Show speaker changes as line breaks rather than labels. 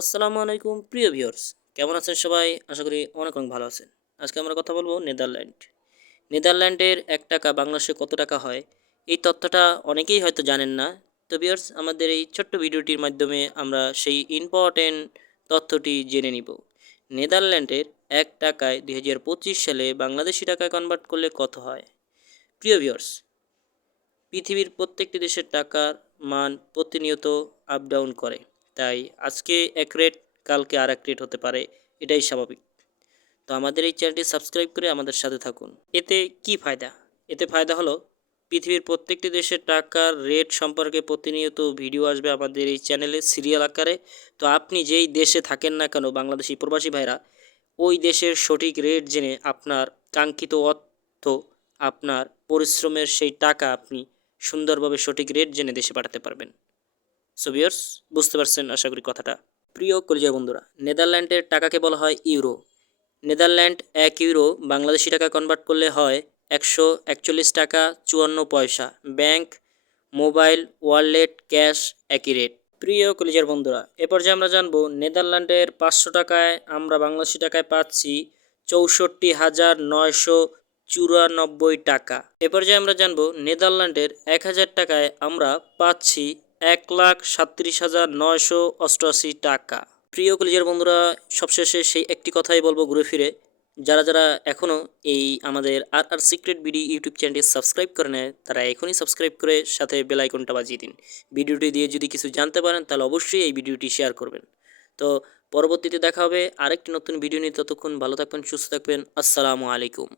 আসসালামু আলাইকুম, প্রিয় ভিউয়ার্স। কেমন আছেন সবাই? আশা করি অনেক অনেক ভালো আছেন। আজকে আমরা কথা বলব নেদারল্যান্ড। নেদারল্যান্ডের এক টাকা বাংলাদেশে কত টাকা হয়, এই তথ্যটা অনেকেই হয়তো জানেন না। তো ভিউয়ার্স, আমাদের এই ছোট্ট ভিডিওটির মাধ্যমে আমরা সেই ইম্পর্টেন্ট তথ্যটি জেনে নিব। নেদারল্যান্ডের এক টাকায় দুই হাজার পঁচিশ সালে বাংলাদেশি টাকায় কনভার্ট করলে কত হয়? প্রিয় ভিউয়ার্স, পৃথিবীর প্রত্যেকটি দেশের টাকার মান প্রতিনিয়ত আপ ডাউন করে। তাই আজকে এক রেট, কালকে আর এক রেট হতে পারে, এটাই স্বাভাবিক। তো আমাদের এই চ্যানেলটি সাবস্ক্রাইব করে আমাদের সাথে থাকুন। এতে কি ফায়দা? এতে ফায়দা হলো, পৃথিবীর প্রত্যেকটি দেশের টাকার রেট সম্পর্কে প্রতিনিয়ত ভিডিও আসবে আমাদের এই চ্যানেলে সিরিয়াল আকারে। তো আপনি যেই দেশে থাকেন না কেন, বাংলাদেশি প্রবাসী ভাইরা, ওই দেশের সঠিক রেট জেনে আপনার কাঙ্ক্ষিত অর্থ, আপনার পরিশ্রমের সেই টাকা আপনি সুন্দরভাবে সঠিক রেট জেনে দেশে পাঠাতে পারবেন। সো ভিউয়ার্স বুঝতে পারছেন আশা করি কথাটা। প্রিয় কলিজা বন্ধুরা নেদারল্যান্ডের টাকাকে বলা হয় ইউরো। নেদারল্যান্ড এক ইউরো বাংলাদেশি টাকা কনভার্ট করলে হয় একশো একচল্লিশ টাকা চুয়ান্ন পয়সা। ব্যাংক মোবাইল ওয়ালেট ক্যাশ একই রেট প্রিয় কলিজার বন্ধুরা, এ পর্যায়ে আমরা জানব নেদারল্যান্ডের পাঁচশো টাকায় আমরা বাংলাদেশি টাকায় পাচ্ছি চৌষট্টি হাজার নয়শো চুরানব্বই টাকা। এ পর্যায়ে আমরা জানব নেদারল্যান্ডের এক হাজার টাকায় আমরা পাচ্ছি এক লাখ সাত্রিশ হাজার নয়শো অষ্টআশি টাকা। প্রিয় কলিজার বন্ধুরা, সবশেষে সেই একটি কথাই বলব ঘুরে ফিরে। যারা যারা এখনও এই আমাদের আর আর সিক্রেট বিডি ইউটিউব চ্যানেলটি সাবস্ক্রাইব করে নেয়, তারা এখনই সাবস্ক্রাইব করে সাথে বেল আইকনটা বাজিয়ে দিন। ভিডিওটি দিয়ে যদি কিছু জানতে পারেন, তাহলে অবশ্যই এই ভিডিওটি শেয়ার করবেন। তো পরবর্তীতে দেখা হবে আরেকটি নতুন ভিডিও নিয়ে। ততক্ষণ ভালো থাকবেন, সুস্থ থাকবেন। আসসালামু আলাইকুম।